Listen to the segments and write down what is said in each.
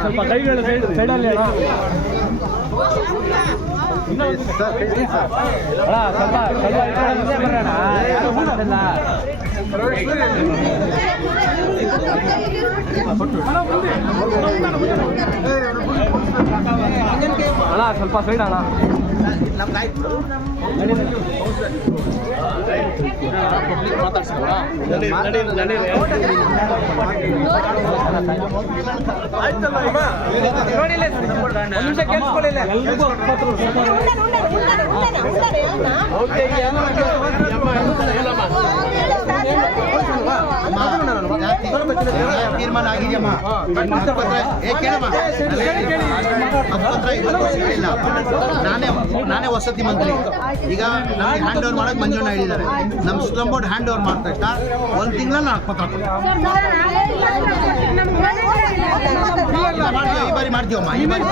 ಸ್ವಲ್ಪ ಕೈಗಳು ಸೈಡ್ ಸೈಡಲ್ಲಿ ಅಣ್ಣ ಸ್ವಲ್ಪ ಸ್ವಲ್ಪ ಬರೋಣ ಅಣ್ಣ ಸ್ವಲ್ಪ ಸೈಡ್ ಅಣ್ಣ ತೀರ್ಮಾನ ಆಗಿದೆಯಮ್ಮ ಏ ಕೇಳಮ್ಮ ಇವತ್ತು ಸಿಗಲಿಲ್ಲ ನಾನೇ ನಾನೇ ವಸತಿ ಮಂತ್ರಿ. ಈಗ ನಮಗೆ ಹ್ಯಾಂಡ್ ಓವರ್ ಮಾಡೋಕೆ ಮಂಜಣ್ಣ ಹೇಳಿದ್ದಾರೆ. ನಮ್ಮ ಸ್ಲಮ್ ಬೋರ್ಡ್ ಹ್ಯಾಂಡ್ ಓವರ್ ಮಾಡಿದ ತಕ್ಷಣ ಒಂದು ತಿಂಗಳ ನಾನು ಪತ್ರ ಈ ಬಾರಿ ಮಾಡ್ತೀವಮ್ಮ, ಈ ಬಾರಿ.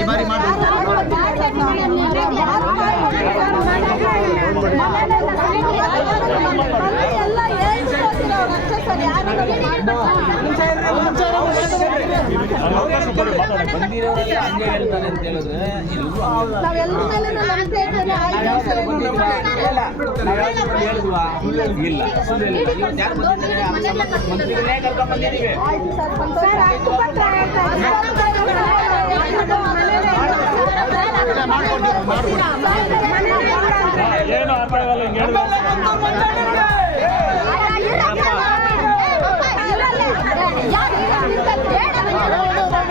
ಈ ಬಾರಿ ಮಾಡ್ತೀವಿ. ಬಂದಿರೋರೆಲ್ಲ ಹಂಗೆ ಹೇಳ್ತಾರೆ ಅಂತ ಹೇಳಿದ್ರೆ ಹೇಳಿದ್ವಾ ಇಲ್ಲ ಸುಳ್ಳು ಹೇಳಿಲ್ಲ. ಇವತ್ತು ಯಾರು ಬಂದಿದ್ದಾರೆ ಮಂತ್ರಿಗಳೇ ಕರ್ಕೊಂಡ್ ಬಂದಿದ್ದೀವಿ. ಆಯ್ತು ಸರ್ ಸರ್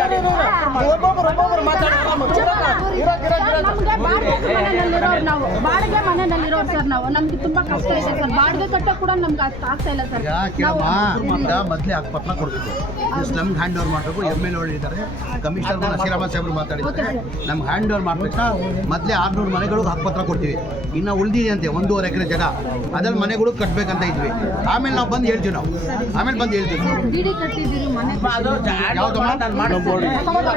ಹಕ್ಕುಪತ್ರ ಏನು ಅರ್ಥ ಆಗಲ್ಲ ಹಿಂಗೆ ನಾವು ಬಾಡಿಗೆ ಮನೆಯಲ್ಲಿರೋರು ಸರ್ ನಾವು ನಮ್ಗೆ ತುಂಬಾ ಕಷ್ಟ ಇದೆ ಸರ್ ಬಾಡಿಗೆ ಕಟ್ಟ ಕೂಡ ನಮ್ಗೆ ಆಗ್ತಾ ಇಲ್ಲ ಸರ್ ಮೊದಲೇ ಹಕ್ಕುಪತ್ರ ಕೊಡ್ಬೇಕು ಸ್ಲಮ್ ಹ್ಯಾಂಡ್ ಓವರ್ ಮಾಡಬೇಕು ಎಂ ಎಲ್ ಇದ್ದಾರೆ ಕಮಿಷನರ್ ನಸೀರಾಮ ಸಾಹೇಬರು ಮಾತಾಡಿದ್ದಾರೆ ನಮ್ಗೆ ಹ್ಯಾಂಡ್ ಓವರ್ ಮಾಡ್ಬೇಕಾ ಮೊದಲೇ ಆರ್ನೂರು ಮನೆಗಳಿಗೆ ಹಕ್ಕುಪತ್ರ ಕೊಡ್ತೀವಿ ಇನ್ನು ಉಳಿದಿದೆ ಅಂತೆ ಒಂದೂವರೆ ಎಕರೆ ಜಾಗ ಅದ್ರಲ್ಲಿ ಮನೆಗಳು ಕಟ್ಬೇಕಂತ ಇದ್ವಿ ಆಮೇಲೆ ನಾವು ಬಂದು ಹೇಳ್ತೀವಿ ನಾವು ಆಮೇಲೆ ಬಂದು ಹೇಳ್ತೀವಿ